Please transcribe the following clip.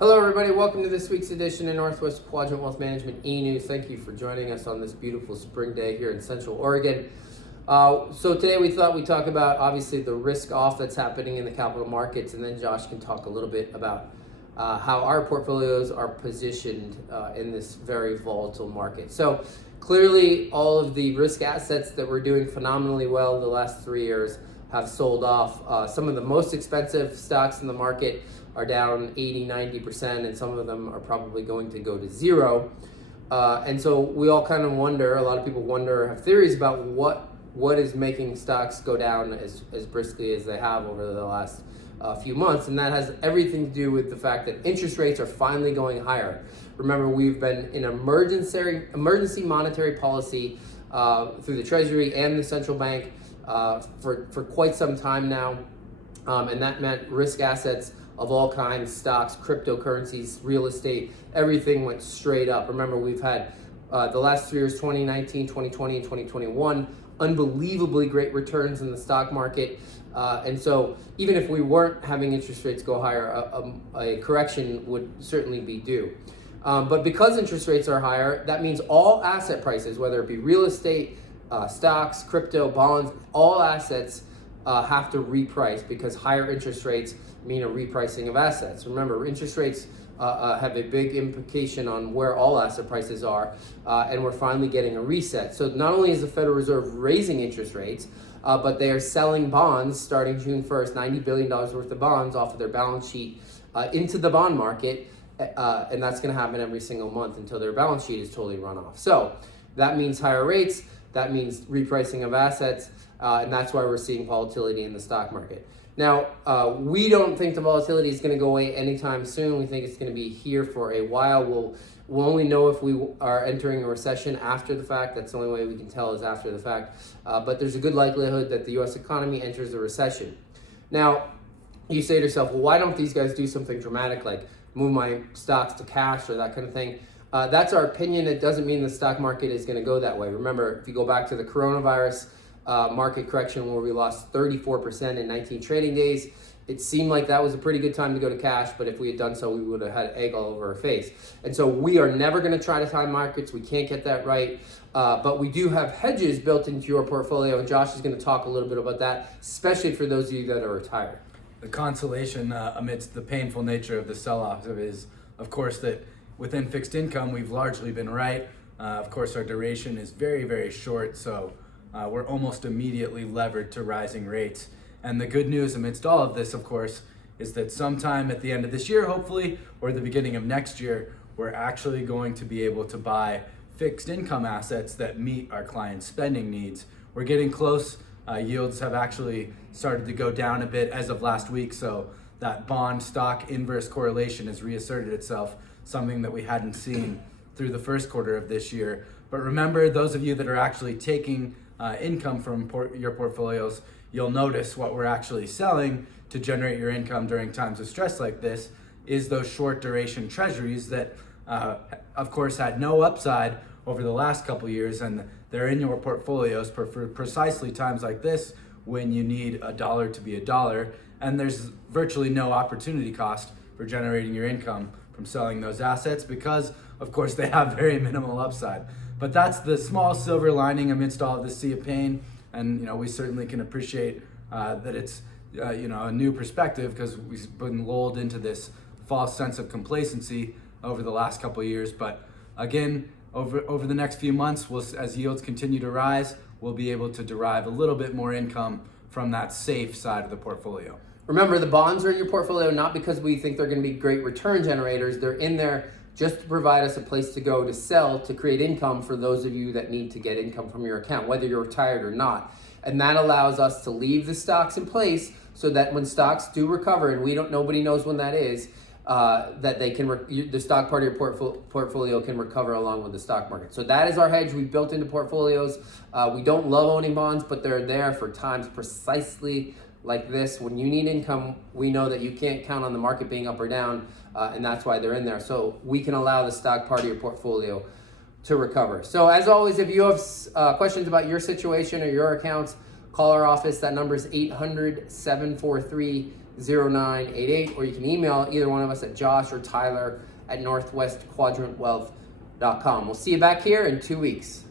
Hello, everybody. Welcome to this week's edition of Northwest Quadrant Wealth Management E-News. Thank you for joining us on this beautiful spring day here in Central Oregon. So today we thought we'd talk about, obviously, the risk off that's happening in the capital markets, and then Josh can talk a little bit about how our portfolios are positioned in this very volatile market. So clearly, all of the risk assets that were doing phenomenally well the last 3 years have sold off. Some of the most expensive stocks in the market are down 80-90%, and some of them are probably going to go to zero. And so we all kind of wonder, a lot of people wonder, have theories about what is making stocks go down as briskly as they have over the last few months. And that has everything to do with the fact that interest rates are finally going higher. Remember, we've been in emergency monetary policy through the Treasury and the central bank for quite some time now. And that meant risk assets of all kinds, stocks, cryptocurrencies, real estate, everything went straight up. Remember, we've had the last 3 years, 2019, 2020, and 2021, unbelievably great returns in the stock market. And so even if we weren't having interest rates go higher, a correction would certainly be due. But because interest rates are higher, that means all asset prices, whether it be real estate, stocks, crypto, bonds, all assets have to reprice because higher interest rates mean a repricing of assets. Remember, interest rates have a big implication on where all asset prices are, and we're finally getting a reset. So not only is the Federal Reserve raising interest rates, but they are selling bonds starting June 1st, $90 billion worth of bonds off of their balance sheet into the bond market, and that's going to happen every single month until their balance sheet is totally run off. So that means higher rates, that means repricing of assets, and that's why we're seeing volatility in the stock market. Now, we don't think the volatility is going to go away anytime soon. We think it's going to be here for a while. We'll only know if we are entering a recession after the fact. That's the only way we can tell is after the fact. But there's a good likelihood that the U.S. economy enters a recession. Now, you say to yourself, well, why don't these guys do something dramatic like move my stocks to cash or that kind of thing? That's our opinion. It doesn't mean the stock market is going to go that way. Remember, if you go back to the coronavirus market correction where we lost 34% in 19 trading days, it seemed like that was a pretty good time to go to cash, but if we had done so, we would have had egg all over our face. And so we are never going to try to time markets. We can't get that right, but we do have hedges built into your portfolio, and Josh is going to talk a little bit about that, especially for those of you that are retired. The consolation amidst the painful nature of the sell-off is, of course, that within fixed income, we've largely been right. Of course, our duration is very, very short, so we're almost immediately levered to rising rates. And the good news amidst all of this, of course, is that sometime at the end of this year, hopefully, or the beginning of next year, we're actually going to be able to buy fixed income assets that meet our clients' spending needs. We're getting close. Yields have actually started to go down a bit as of last week, so that bond stock inverse correlation has reasserted itself, something that we hadn't seen through the first quarter of this year. But remember, those of you that are actually taking income from your portfolios, you'll notice what we're actually selling to generate your income during times of stress like this is those short duration treasuries that, of course, had no upside over the last couple years, and they're in your portfolios for precisely times like this when you need a dollar to be a dollar, and there's virtually no opportunity cost for generating your income from selling those assets because, of course, they have very minimal upside. But that's the small silver lining amidst all of this sea of pain. And we certainly can appreciate that it's a new perspective because we've been lulled into this false sense of complacency over the last couple of years. But again, over the next few months, as yields continue to rise, we'll be able to derive a little bit more income from that safe side of the portfolio. Remember, the bonds are in your portfolio not because we think they're going to be great return generators. They're in there just to provide us a place to go to sell, to create income for those of you that need to get income from your account, whether you're retired or not. And that allows us to leave the stocks in place so that when stocks do recover, and nobody knows when that is, that they can the stock part of your portfolio can recover along with the stock market. So that is our hedge we built into portfolios. We don't love owning bonds, but they're there for times precisely like this. When you need income, we know that you can't count on the market being up or down, and that's why they're in there. So we can allow the stock part of your portfolio to recover. So as always, if you have questions about your situation or your accounts, call our office. That number is 800-743 0988, or you can email either one of us at Josh or Tyler at northwestquadrantwealth.com. We'll see you back here in 2 weeks.